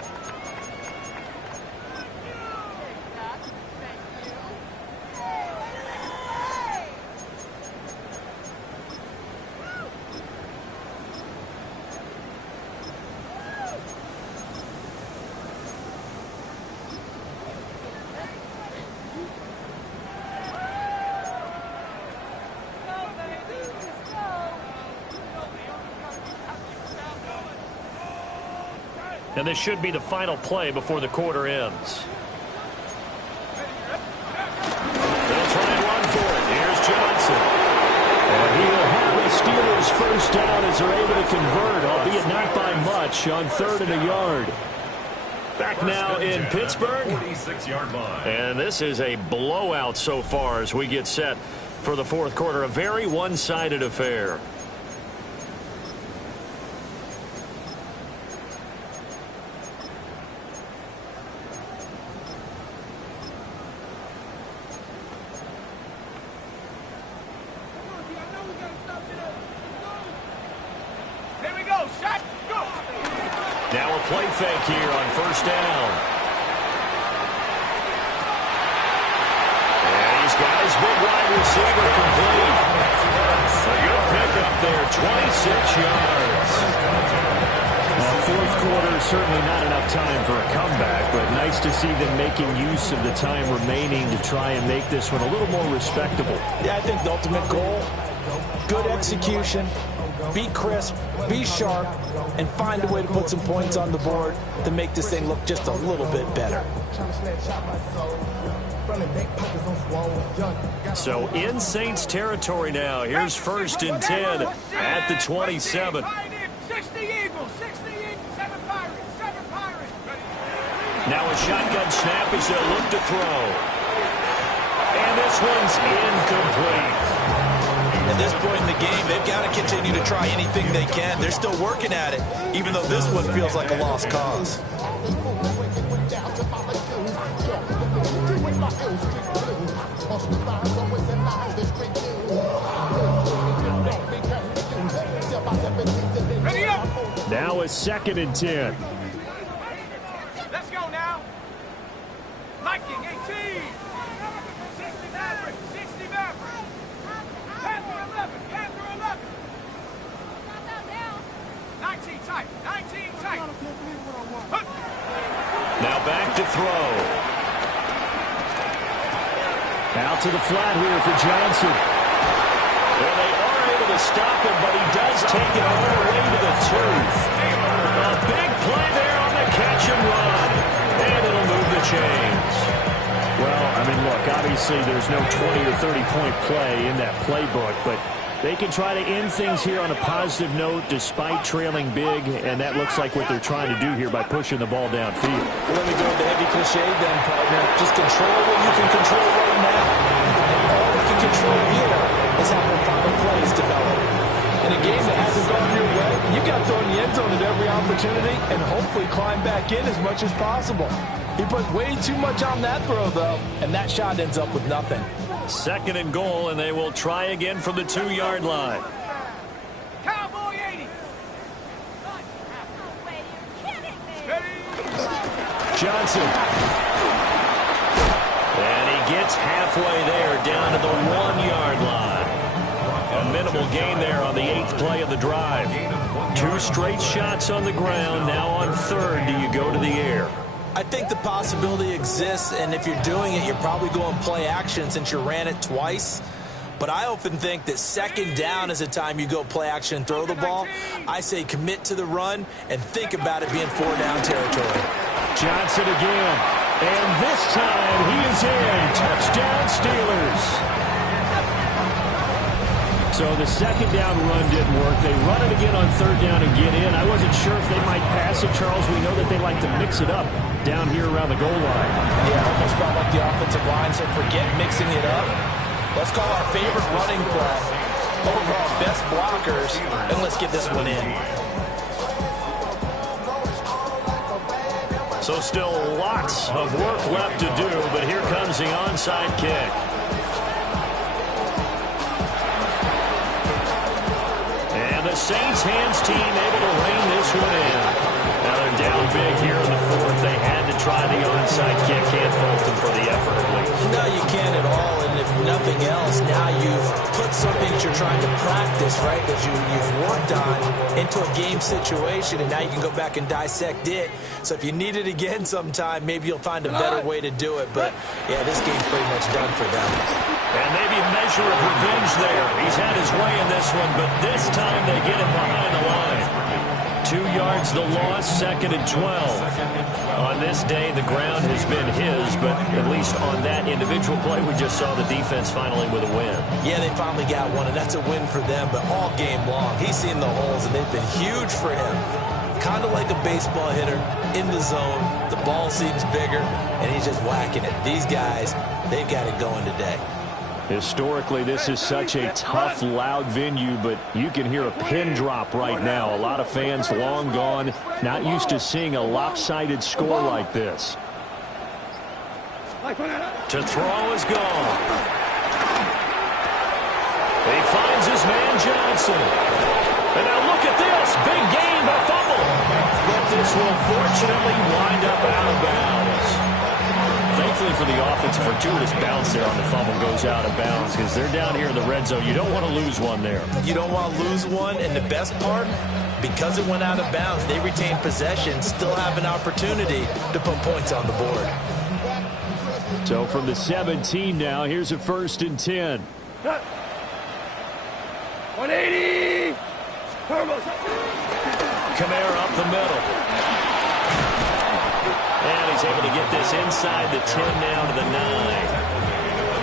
And this should be the final play before the quarter ends. They'll try and run for it. Here's Johnson. And he will have the Steelers first down as they're able to convert, albeit not by much, on 3rd and a yard. Back now in Pittsburgh. 46-yard line. And this is a blowout so far as we get set for the fourth quarter. A very one-sided affair. Now a play fake here on first down. And he's got his big wide receiver complete. A good pickup there, 26 yards. Well, fourth quarter, certainly not enough time for a comeback, but nice to see them making use of the time remaining to try and make this one a little more respectable. Yeah, I think the ultimate goal, good execution, be crisp, be sharp, and find a way to put some points on the board to make this thing look just a little bit better. So in Saints territory now. Here's 1st and 10 at the 27. 60 Eagles, 60 Eagles, 7 Pirates, 7 Pirates. Now a shotgun snap as they'll look to throw. And this one's incomplete. At this point in the game, they've got to continue to try anything they can. They're still working at it, even though this one feels like a lost cause. Now a 2nd and 10. Let's go now. Viking 18. 60 Maverick, 60 Maverick. Panther 11, Panther 11. 19 tight, 19 tight. Now back to throw. Out to the flat here for Johnson. Well, they are able to stop him, but he does take it all the way to the 2. A big play there on the catch and run. And it'll move the chains. Well, I mean, look, obviously there's no 20 or 30-point play in that playbook, but they can try to end things here on a positive note despite trailing big, and that looks like what they're trying to do here by pushing the ball downfield. Let me go with the heavy cliche then, partner. Just control what you can control right now. And all we can control here is how the final plays develop. In a game that hasn't gone your way, you got to throw in the end zone at every opportunity and hopefully climb back in as much as possible. He put way too much on that throw, though, and that shot ends up with nothing. 2nd and goal, and they will try again from the 2-yard line. Cowboy 80. Johnson. And he gets halfway there, down to the 1-yard line. A minimal gain there on the 8th play of the drive. 2 straight shots on the ground. Now on 3rd, do you go to the air? I think the possibility exists, and if you're doing it, you're probably going play action since you ran it twice. But I often think that 2nd down is a time you go play action and throw the ball. I say commit to the run and think about it being 4-down territory. Johnson again. And this time he is in. Touchdown Steelers. So the 2nd down run didn't work. They run it again on 3rd down and get in. I wasn't sure if they might pass it, Charles. We know that they like to mix it up down here around the goal line. Yeah, almost felt like the offensive line said, forget mixing it up. Let's call our favorite running play over our best blockers, and let's get this one in. So still lots of work left to do, but here comes the onside kick. And the Saints hands team able to rein this one in. Now they're down big here in the 4th. They had to try the onside kick. Can't fault them for the effort, at least. No, you can't at all. And if nothing else, now you've put something that you're trying to practice, right, that you've worked on into a game situation, and now you can go back and dissect it. So if you need it again sometime, maybe you'll find a better way to do it. But, yeah, this game's pretty much done for them. And maybe a measure of revenge there. He's had his way in this one, but this time they get him behind the line. 2 yards the loss, 2nd and 12. On this day, the ground has been his, but at least on that individual play, we just saw the defense finally with a win. Yeah, they finally got one, and that's a win for them, but all game long, he's seen the holes, and they've been huge for him. Kind of like a baseball hitter in the zone. The ball seems bigger, and he's just whacking it. These guys, they've got it going today. Historically, this is such a tough, loud venue, but you can hear a pin drop right now. A lot of fans long gone, not used to seeing a lopsided score like this. To throw is gone. He finds his man Johnson. And now look at this. Big gain, a fumble. But this will fortunately wind up out of bounds. Thankfully for the offense, a fortuitous bounce there on the fumble goes out of bounds because they're down here in the red zone. You don't want to lose one there. You don't want to lose one, and the best part, because it went out of bounds, they retain possession, still have an opportunity to put points on the board. So from the 17 now, here's a 1st and 10. 180! Kamara up the middle. And he's able to get this inside the 10 now to the 9.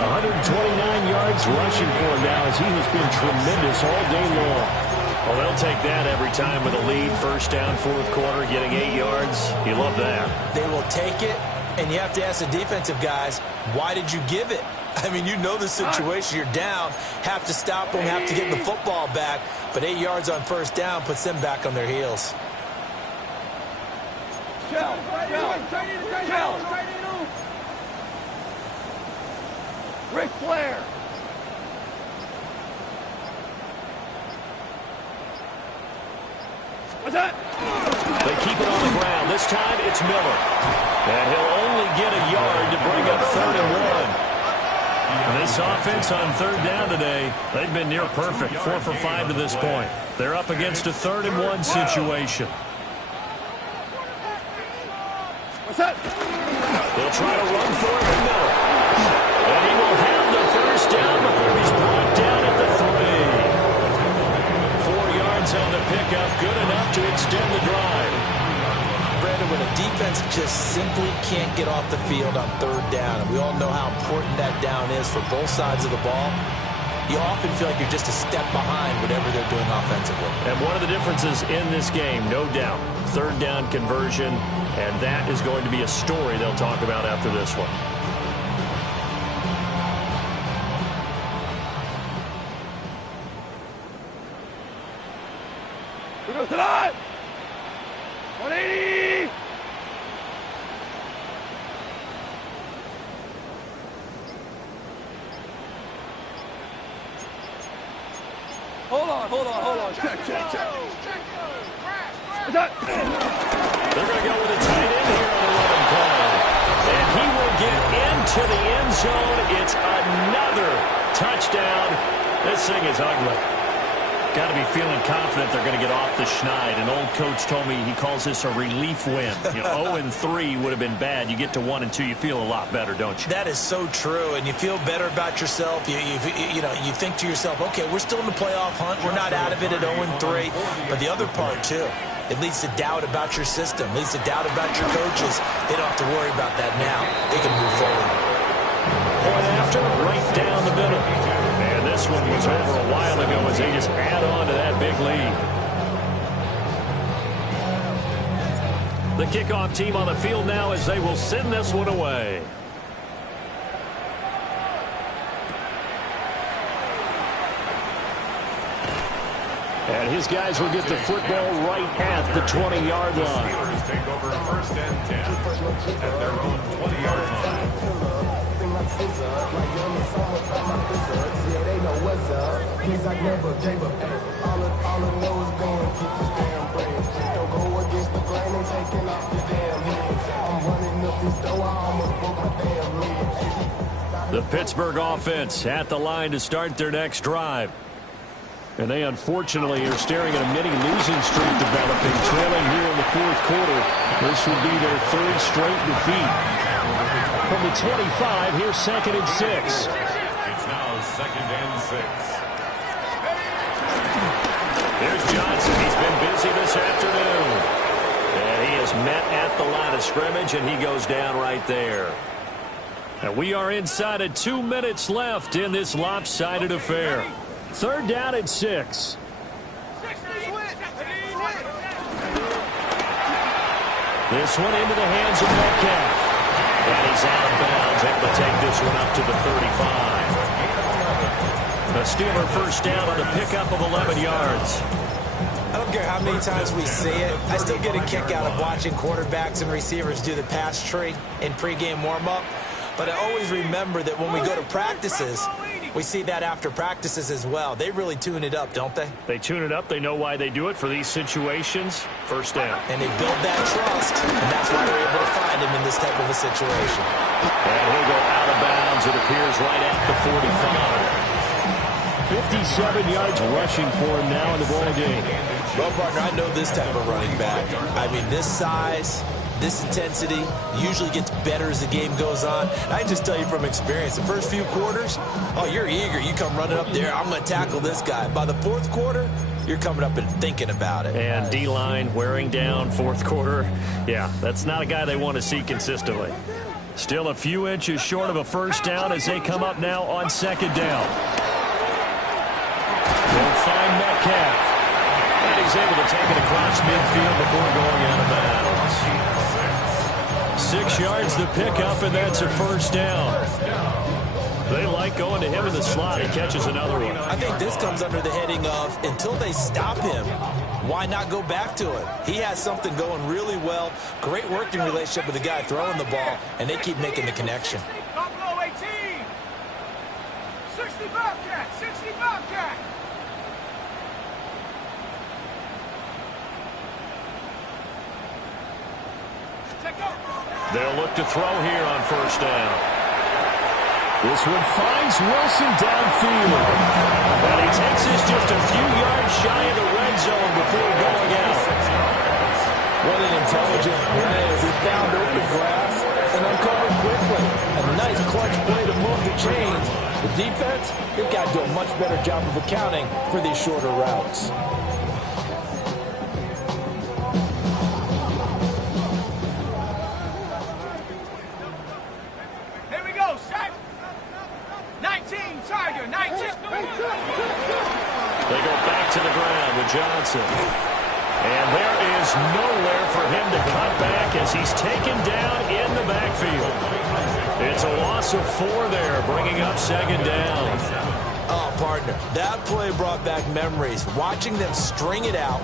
129 yards rushing for him now as he has been tremendous all day long. Well, they'll take that every time with a lead. 1st down, 4th quarter, getting 8 yards. You love that. They will take it, and you have to ask the defensive guys, why did you give it? I mean, you know the situation. You're down, have to stop them, have to get the football back, but 8 yards on 1st down puts them back on their heels. Ric Flair. What's that? They keep it on the ground. This time it's Miller. And he'll only get a yard to bring up 3rd and 1. This offense on 3rd down today, they've been near perfect. 4 for 5 to this point. They're up against a 3rd and 1 situation. What's that? They'll try to run for it with Miller. And he will have the 1st down before he's brought down at the 3. 4 yards on the pickup, good enough to extend the drive. Brandon, when a defense just simply can't get off the field on 3rd down, and we all know how important that down is for both sides of the ball, you often feel like you're just a step behind whatever they're doing offensively. And one of the differences in this game, no doubt, 3rd down conversion, and that is going to be a story they'll talk about after this one. Who goes to that? 180! Hold on. Check. What's that? They're going to go with a tight end here on the running play. And he will get into the end zone. It's another touchdown. This thing is ugly. Got to be feeling confident they're going to get off the schneid. An old coach told me he calls this a relief win. 0-3 would have been bad. You get to 1 and 2, you feel a lot better, don't you? That is so true, and you feel better about yourself. You think to yourself, okay, we're still in the playoff hunt. We're not out of it at 0-3. But the other part, too, it leads to doubt about your system. It leads to doubt about your coaches. They don't have to worry about that now. They can move forward. Point after, right down the middle. And this one was over a while ago as they just add on to that big lead. The kickoff team on the field now as they will send this one away. And his guys will get the football right at the 20-yard line. Steelers take over 1st and 10 at their own 20-yard line. The Pittsburgh offense at the line to start their next drive. And they unfortunately are staring at a mini losing streak developing, trailing here in the 4th quarter. This would be their 3rd straight defeat. From the 25, here's 2nd and 6. It's now 2nd and 6. There's Johnson. He's been busy this afternoon. And he is met at the line of scrimmage, and he goes down right there. And we are inside of 2 minutes left in this lopsided affair. 3rd down and 6. This one into the hands of Metcalf. And he's out of bounds, able to take this one up to the 35. A Steeler first down on the pickup of 11 yards. I don't care how many times we see it. I still get a kick out of watching quarterbacks and receivers do the pass tree in pregame warm-up. But I always remember that when we go to practices, we see that after practices as well. They really tune it up, don't they? They tune it up. They know why they do it for these situations. First down. And they build that trust, and that's why they're able to find him in this type of a situation. And he'll go out of bounds, it appears, right at the 45. 57 yards rushing for him now in the ball game. Well, partner, I know this type of running back. I mean, this size, this intensity usually gets better as the game goes on. And I just tell you from experience, the first few quarters, oh, you're eager. You come running up there, I'm going to tackle this guy. By the 4th quarter, you're coming up and thinking about it. And D-line wearing down 4th quarter. Yeah, that's not a guy they want to see consistently. Still a few inches short of a first down as they come up now on 2nd down. They'll find Metcalf. And he's able to take it across midfield before going out of bounds. 6 yards the pickup, and that's a first down. They like going to him in the slot. He catches another one. I think this comes under the heading of, until they stop him, why not go back to it? He has something going really well. Great working relationship with the guy throwing the ball, and they keep making the connection. Buffalo 18. 60 Bobcat. 60 Bobcat. They'll look to throw here on first down. This one finds Wilson downfield. And he takes this just a few yards shy of the red zone before going out. What an intelligent play as he found open grass and uncovered quickly. A nice clutch play to move the chains. The defense, they've got to do a much better job of accounting for these shorter routes. They go back to the ground with Johnson. And there is nowhere for him to cut back as he's taken down in the backfield. It's a loss of 4 there, bringing up 2nd down. Oh, partner, that play brought back memories. Watching them string it out,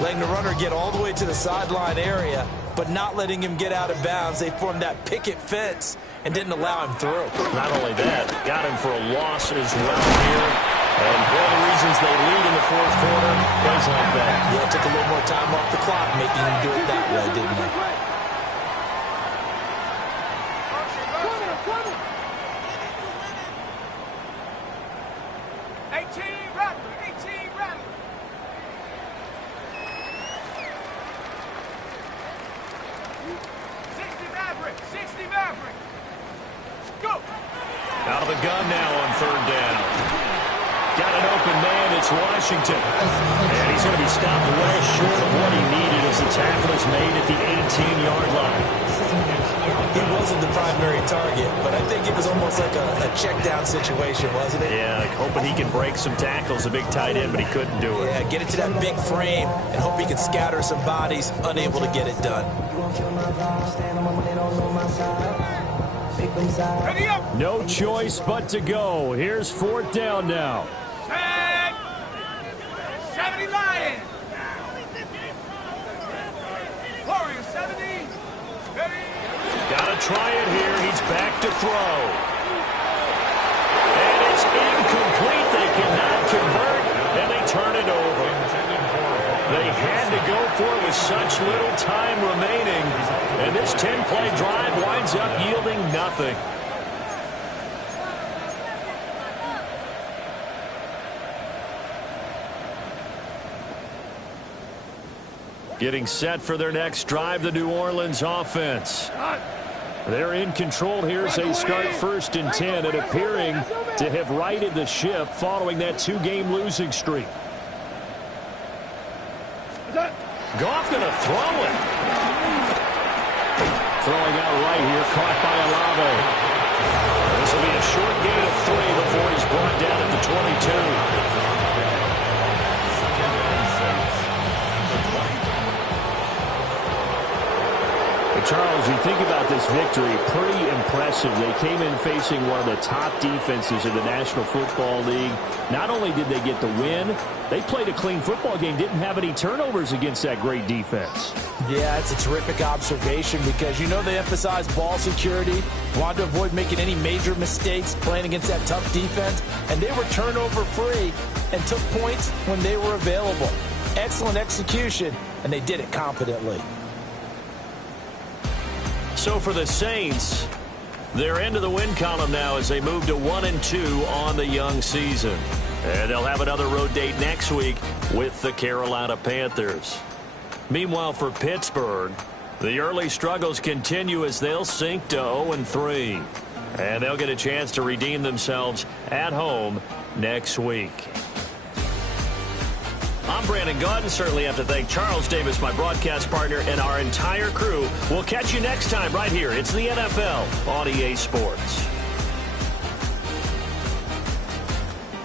letting the runner get all the way to the sideline area, but not letting him get out of bounds. They formed that picket fence and didn't allow him through. Not only that, got him for a loss as well here. And one of the reasons they lead in the 4th quarter, plays like that. Yeah, it took a little more time off the clock, making him do it that way, didn't it? Out of the gun now on 3rd down. Got an open man, it's Washington. And he's going to be stopped well short of what he needed as the tackle is made at the 18-yard line. He wasn't the primary target, but I think it was almost like a check-down situation, wasn't it? Yeah, like hoping he can break some tackles, a big tight end, but he couldn't do it. Yeah, get it to that big frame and hope he can scatter some bodies, unable to get it done. No choice but to go. Here's 4th down now. 70 Lions. Warriors 70. Gotta try it here. He's back to throw. And it's incomplete. They cannot convert, and they turn it over. They had to go for it with such little time remaining. And this 10-play drive winds up yielding nothing. Getting set for their next drive, the New Orleans offense. They're in control here as they start 1st and 10 and appearing to have righted the ship following that 2-game losing streak. Goff going to throw it. Throwing out right here, caught by Olave. This will be a short gain of 3 before he's brought down at the 22. Charles, you think about this victory, pretty impressive. They came in facing one of the top defenses in the National Football League. Not only did they get the win, they played a clean football game, didn't have any turnovers against that great defense. Yeah, it's a terrific observation because you know they emphasize ball security, wanted to avoid making any major mistakes playing against that tough defense, and they were turnover-free and took points when they were available. Excellent execution, and they did it competently. So for the Saints, they're into the win column now as they move to 1-2 on the young season. And they'll have another road date next week with the Carolina Panthers. Meanwhile, for Pittsburgh, the early struggles continue as they'll sink to 0-3. And they'll get a chance to redeem themselves at home next week. I'm Brandon Gaudin. Certainly have to thank Charles Davis, my broadcast partner, and our entire crew. We'll catch you next time right here. It's the NFL on EA Sports.